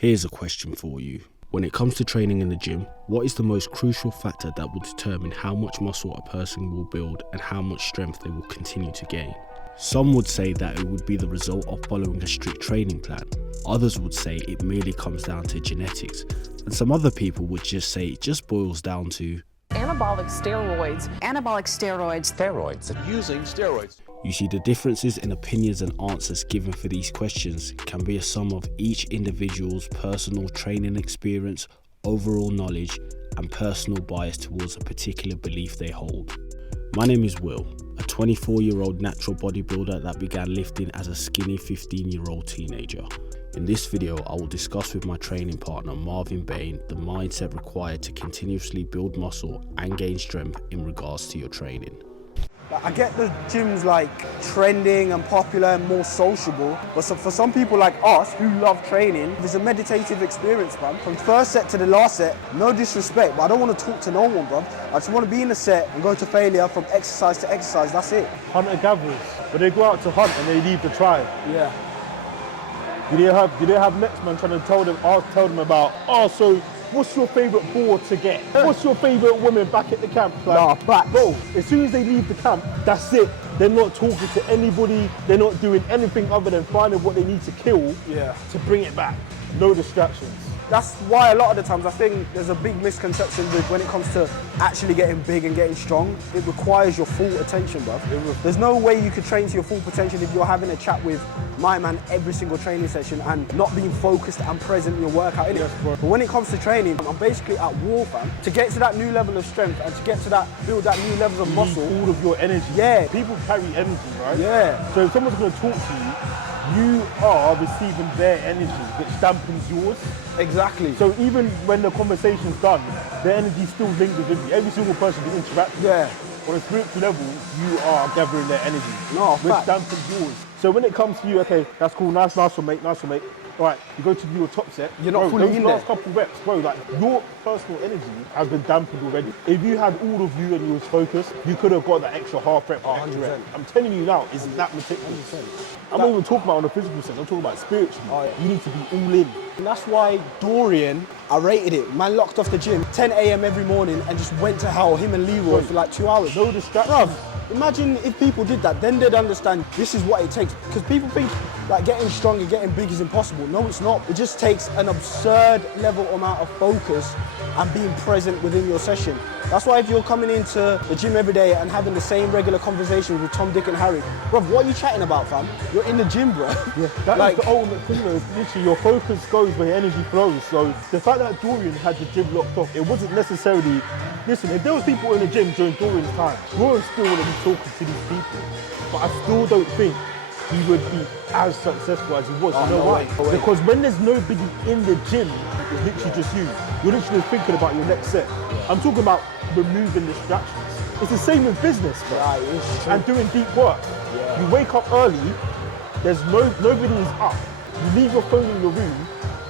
Here's a question for you. When it comes to training in the gym, what is the most crucial factor that will determine how much muscle a person will build and how much strength they will continue to gain? Some would say that it would be the result of following a strict training plan. Others would say it merely comes down to genetics. And some other people would just say it just boils down to anabolic steroids. Anabolic steroids. Steroids. Using steroids. You see, the differences in opinions and answers given for these questions can be a sum of each individual's personal training experience, overall knowledge, and personal bias towards a particular belief they hold. My name is Will, a 24-year-old natural bodybuilder that began lifting as a skinny 15-year-old teenager. In this video, I will discuss with my training partner Marvin Bane the mindset required to continuously build muscle and gain strength in regards to your training. I get the gym's like trending and popular and more sociable, but for some people like us who love training, it's a meditative experience, man. From first set to the last set, no disrespect, but I don't want to talk to no one, bro. I just want to be in the set and go to failure from exercise to exercise, that's it. Hunter-gatherers, when they go out to hunt and they leave the tribe. Yeah. Do they have next man trying to tell them about, so what's your favourite boar to get? What's your favourite woman back at the camp? Like, bro, as soon as they leave the camp, that's it. They're not talking to anybody. They're not doing anything other than finding what they need to kill to bring it back. No distractions. That's why a lot of the times I think there's a big misconception with when it comes to actually getting big and getting strong. It requires your full attention, bro. There's no way you could train to your full potential if you're having a chat with my man every single training session and not being focused and present in your workout, innit? Yes, but when it comes to training, I'm basically at war, fam. To get to that new level of strength and to get to that, build that new level of muscle. All of your energy. Yeah. People carry energy, right? Yeah. So if someone's going to talk to you, you are receiving their energy, which dampens yours. Exactly. So even when the conversation's done, their energy still linked with you. Every single person you interact with. Yeah. On a spiritual level, you are gathering their energy. No, which dampens yours. So when it comes to you, okay, that's cool, nice one, mate. All right, you go to do your top set. You're not fully in there. Last couple reps, bro, like your personal energy has been dampened already. If you had all of you and you was focused, you could have got that extra half rep or extra rep. I'm telling you now, it's that meticulous. I'm not even talking about on a physical sense, I'm talking about spiritually. You need to be all in. And that's why Dorian, I rated it. Man locked off the gym, 10 a.m. every morning and just went to hell, him and Leroy, for like 2 hours. No distractions. Bruv, imagine if people did that, then they'd understand this is what it takes. Because people think like getting strong and getting big is impossible. No, it's not. It just takes an absurd level amount of focus and being present within your session. That's why if you're coming into the gym every day and having the same regular conversations with Tom, Dick and Harry, bruv, what are you chatting about, fam? You're in the gym, bro. Yeah, that is the ultimate thing, though. Literally, your focus goes where your energy flows. So the fact that Dorian had the gym locked off, it wasn't necessarily... Listen, if there was people in the gym during Dorian's time, Dorian still would be talking to these people. But I still don't think he would be as successful as he was. You know why? Because when there's nobody in the gym, it's literally just you. You're literally thinking about your next set. I'm talking about removing distractions. It's the same with business, bro. And doing deep work. You wake up early, nobody is up. You leave your phone in your room,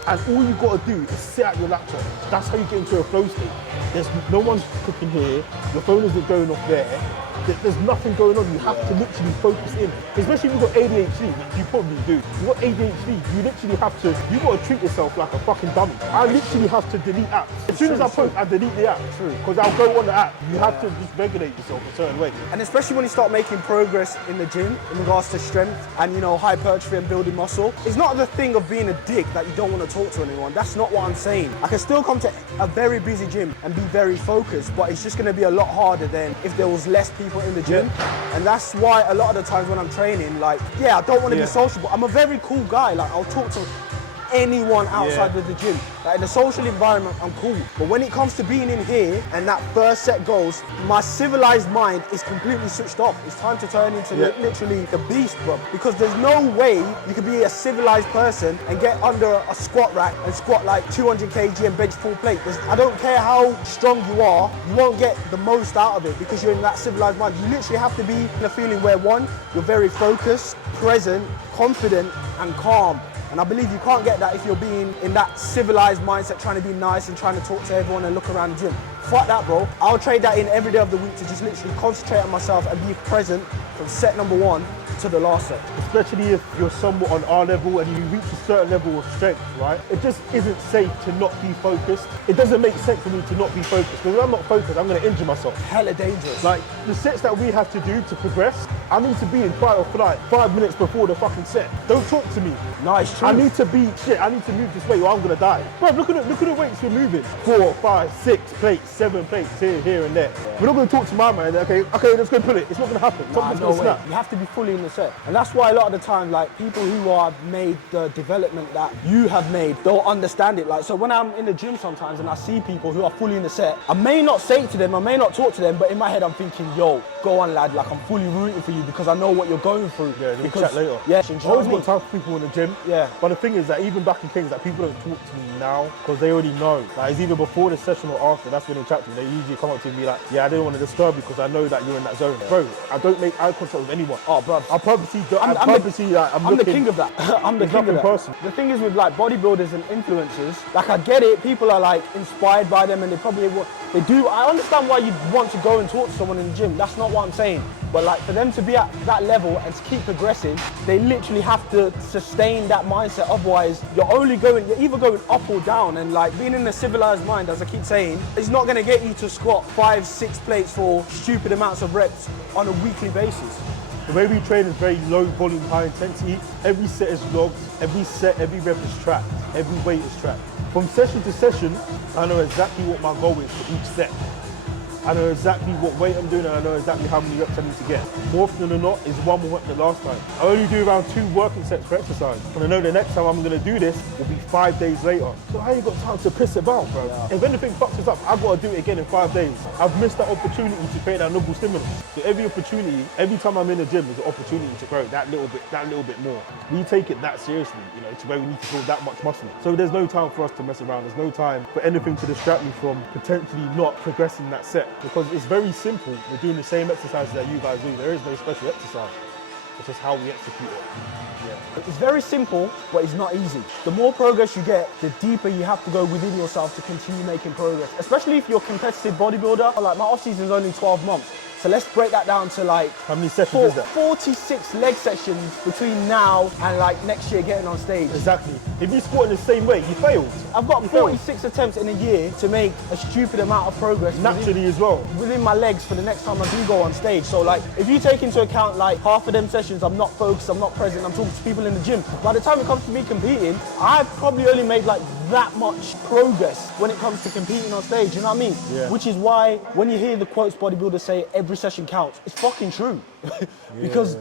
and all you got to do is sit at your laptop. That's how you get into a flow state. There's no one's cooking here, your phone isn't going off there. There's nothing going on. You have to literally focus in. Especially if you've got ADHD, which you probably do. You've got ADHD, you literally have to, you've got to treat yourself like a fucking dummy. I literally have to delete apps. As soon as I post, I delete the app. Because I'll go on the app. You have to just regulate yourself a certain way. And especially when you start making progress in the gym in regards to strength and, you know, hypertrophy and building muscle, it's not the thing of being a dick that you don't want to talk to anyone. That's not what I'm saying. I can still come to a very busy gym and be very focused, but it's just going to be a lot harder than if there was less people in the gym. And that's why a lot of the times when I'm training, like, I don't want to be sociable. I'm a very cool guy. Like, I'll talk to anyone outside of the gym. Like, in a social environment, I'm cool. But when it comes to being in here and that first set goes, my civilized mind is completely switched off. It's time to turn into literally the beast, bro. Because there's no way you can be a civilized person and get under a squat rack and squat like 200 kg and bench full plate. I don't care how strong you are, you won't get the most out of it because you're in that civilized mind. You literally have to be in a feeling where, one, you're very focused, present, confident, and calm. And I believe you can't get that if you're being in that civilized mindset, trying to be nice and trying to talk to everyone and look around the gym. Fuck that, bro. I'll trade that in every day of the week to just literally concentrate on myself and be present from set number 1 to the last set. Especially if you're somewhat on our level and you reach a certain level of strength, right? It just isn't safe to not be focused. It doesn't make sense for me to not be focused. Because when I'm not focused, I'm going to injure myself. Hella dangerous. Like, the sets that we have to do to progress, I need to be in fight or flight 5 minutes before the fucking set. Don't talk to me. Nice, true. I need to be, shit, I need to move this way or I'm going to die. Bro, look at the weights we're moving. 4, 5, 6 plates, 7 plates, here and there. We're not going to talk to my man, okay, let's go pull it. It's not going to happen. Something's going to snap. You have to be fully in the set. And that's why a lot of the time, like, people who have made the development that you have made, they'll understand it. Like, so when I'm in the gym sometimes and I see people who are fully in the set, I may not say it to them, I may not talk to them, but in my head I'm thinking, yo, go on, lad, like, I'm fully rooting for you because I know what you're going through. Yeah, we'll chat later. Yeah, I always got time for people in the gym. Yeah. But the thing is that even back in Kings, that people don't talk to me now because they already know. Like, it's either before the session or after. That's when they chat to me. They usually come up to me and be like, yeah, I didn't want to disturb you because I know that you're in that zone. Yeah. Bro, I don't make eye contact with anyone. Oh, bro. I'm the king of that. I'm the king of that. Person. The thing is with like bodybuilders and influencers, like I get it, people are like inspired by them and they do. I understand why you'd want to go and talk to someone in the gym. That's not what I'm saying. But like for them to be at that level and to keep progressing, they literally have to sustain that mindset. Otherwise, you're either going up or down. And like being in a civilized mind, as I keep saying, is not going to get you to squat 5, 6 plates for stupid amounts of reps on a weekly basis. The way we train is very low volume, high intensity. Every set is logged, every set, every rep is tracked, every weight is tracked. From session to session, I know exactly what my goal is for each set. I know exactly what weight I'm doing and I know exactly how many reps I need to get. More often than not, it's one more rep than last time. I only do around 2 working sets per exercise. And I know the next time I'm going to do this will be 5 days later. So I ain't got time to piss about, bro. Yeah. If anything fucks us up, I've got to do it again in 5 days. I've missed that opportunity to create that noble stimulus. So every opportunity, every time I'm in the gym, there's an opportunity to grow that little bit more. We take it that seriously, you know, to where we need to build that much muscle. So there's no time for us to mess around. There's no time for anything to distract me from potentially not progressing that set. Because it's very simple. We're doing the same exercises that you guys do. There is no special exercise. It's just how we execute it. Yeah. It's very simple, but it's not easy. The more progress you get, the deeper you have to go within yourself to continue making progress. Especially if you're a competitive bodybuilder. Like my off season is only 12 months. So let's break that down to like how many sessions is that? 46 leg sessions between now and like next year getting on stage. Exactly. If you squat in the same way, you failed. I've got 46 attempts in a year to make a stupid amount of progress. Naturally as well. Within my legs for the next time I do go on stage. So like, if you take into account like half of them sessions, I'm not focused, I'm not present, I'm talking to people in the gym. By the time it comes to me competing, I've probably only made like that much progress when it comes to competing on stage, you know what I mean? Yeah. Which is why when you hear the quotes bodybuilders say every session counts, it's fucking true. Because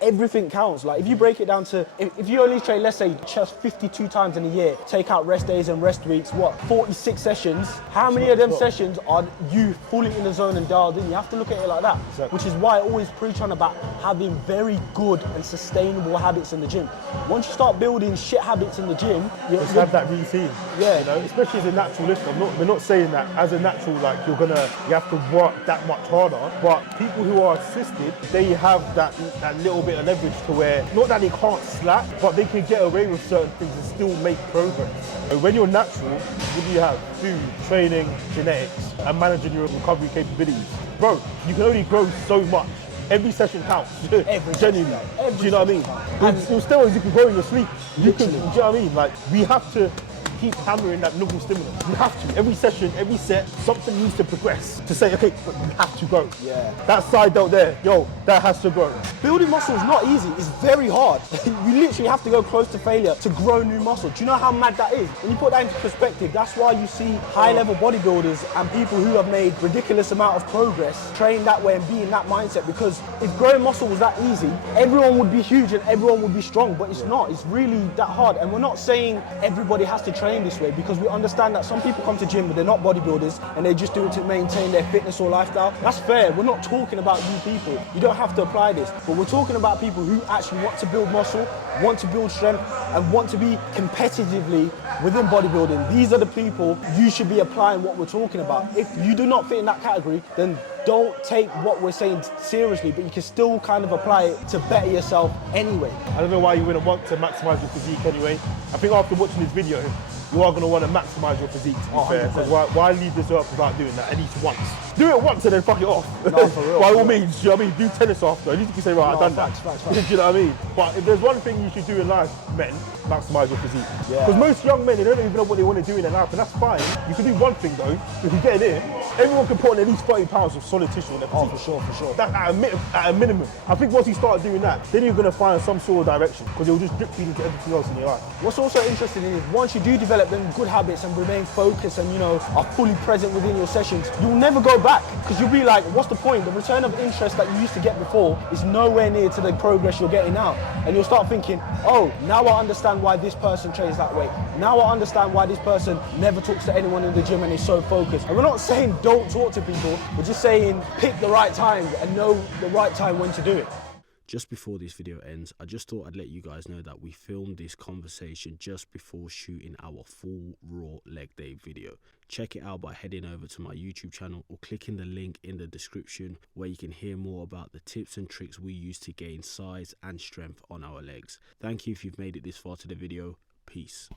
everything counts. Like if you break it down to, if you only train, let's say just 52 times in a year, take out rest days and rest weeks, 46 sessions, how many of them sessions are you fully in the zone and dialed in? You have to look at it like that. Exactly. Which is why I always preach on about having very good and sustainable habits in the gym. Once you start building shit habits in the gym, you have that routine. Yeah. You know, especially as a natural lifter. We're not saying that as a natural, like you have to work that much harder, but people who are assisted, they have that little bit of leverage to where, not that they can't slack, but they can get away with certain things and still make progress. So when you're natural, what do you have? Food, training, genetics, and managing your recovery capabilities. Bro, you can only grow so much. Every session counts. Genuinely. Do you know what I mean? With steroids, you can grow in your sleep. Do you know what I mean? Like, we have to keep hammering that noble stimulus. You have to. Every session, every set, something needs to progress. To say, okay, but you have to grow. Yeah. That side out there, yo, that has to grow. Building muscle is not easy. It's very hard. You literally have to go close to failure to grow new muscle. Do you know how mad that is? When you put that into perspective, that's why you see high-level bodybuilders and people who have made ridiculous amount of progress train that way and be in that mindset. Because if growing muscle was that easy, everyone would be huge and everyone would be strong. But it's not. It's really that hard. And we're not saying everybody has to train this way, because we understand that some people come to gym but they're not bodybuilders and they just do it to maintain their fitness or lifestyle. That's fair. We're not talking about you people. You don't have to apply this. But we're talking about people who actually want to build muscle, want to build strength, and want to be competitively within bodybuilding. These are the people you should be applying what we're talking about. If you do not fit in that category, then don't take what we're saying seriously, but you can still kind of apply it to better yourself anyway. I don't know why you wouldn't want to maximize your physique anyway. I think after watching this video, you are going to want to maximise your physique, to be fair. Because why leave this up without doing that at least once? Do it once and then fuck it off. No, for real, By all for real. means, do you know what I mean? Do tennis after. At least you can say, right, I've done that. Facts. Do you know what I mean? But if there's one thing you should do in life, men, maximise your physique. Yeah. Because most young men, they don't even know what they want to do in their life, and that's fine. You can do one thing though. If you get in here, everyone can put on at least 30 pounds of solid tissue in their physique. For sure. That's at a minimum. I think once you start doing that, then you're going to find some sort of direction, because it will just drip feed into everything else in your life. What's also interesting is once you do develop them good habits and remain focused and, you know, are fully present within your sessions, you'll never go back, because you'll be like, what's the point? The return of interest that you used to get before is nowhere near to the progress you're getting now. And you'll start thinking, oh, now I understand why this person trains that way. Now I understand why this person never talks to anyone in the gym and is so focused. And we're not saying don't talk to people, we're just saying pick the right time and know the right time when to do it. Just before this video ends, I just thought I'd let you guys know that we filmed this conversation just before shooting our full raw leg day video. Check it out by heading over to my YouTube channel or clicking the link in the description, where you can hear more about the tips and tricks we use to gain size and strength on our legs. Thank you if you've made it this far to the video. Peace.